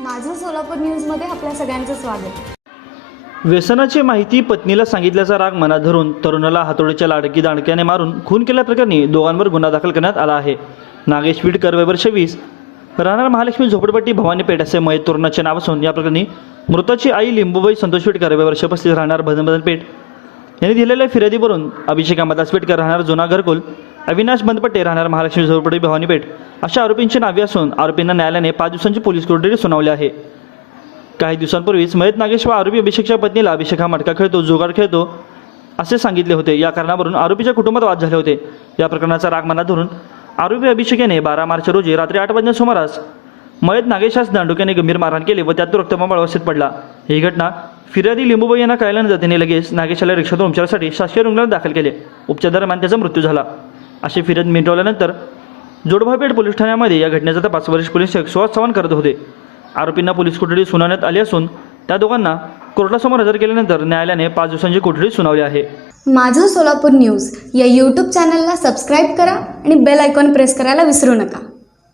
माझं सोलापूर न्यूजमध्ये आपल्या सगळ्यांचं स्वागत. व्यसनाची माहिती पत्नीला सांगितल्याचा राग मनात धरून तरुणाला हातोडीच्या लाडकी दाणक्याने मारून खून केल्याप्रकरणी दोघांवर गुन्हा दाखल करण्यात आला आहे. नागेश विडकर वय वर्ष वीस राहणार महालक्ष्मी झोपडपट्टी भवानी पेठ असे मयत तरुणाचे नाव असून या प्रकरणी मृताची आई लिंबूबाई संतोष विटकर वर्ष पस्तीस राहणार भदन पेठ. यांनी दिलेल्या फिर्यादीवरून अभिषेक अंबादास पेटकर राहणार जुना घरकुल. अविनाश बंदपट्टे राहणार महालक्ष्मी झोपडपट्टी भवानीपेठ अशा आरोपींची नावे असून आरोपींना न्यायालयाने पाच दिवसांची पोलीस कोठडी सुनावली आहे. काही दिवसांपूर्वीच मयत नागेश व आरोपी अभिषेकच्या पत्नीला अभिषेक हा मटका खेळतो जुगार खेळतो असे सांगितले होते. या कारणावरून आरोपीच्या कुटुंबात वाद झाले होते. या प्रकरणाचा राग मनात धरून आरोपी अभिषेक याने बारा मार्च रोजी रात्री आठ वाजण्या सुमारास मयत नागेशास दांडुक्याने गंभीर मारहाण केले व त्यातून रक्तमांब अवस्थेत पडला. ही घटना फिर्यादी लिंबूबाई यांना कळल्यानंतर त्यांनी लगेच नागेशाला रिक्षातून उपचारासाठी शासकीय रुग्णालयात दाखल केले. उपचारादरम्यान त्याचा मृत्यू झाला. अशी फिर्याद मिटवल्यानंतर जोडभापेठ पोलीस ठाण्यामध्ये या घटनेचा तपास वरिष्ठ पोलीस निरीक्षक सुहास चव्हाण करत होते. आरोपींना पोलीस कोठडी सुनावण्यात आली असून त्या दोघांना कोर्टासमोर हजर केल्यानंतर न्यायालयाने पाच दिवसांची कोठडी सुनावली आहे. माझं सोलापूर न्यूज या यूट्यूब चॅनलला सबस्क्राईब करा आणि बेल आयकॉन प्रेस करायला विसरू नका.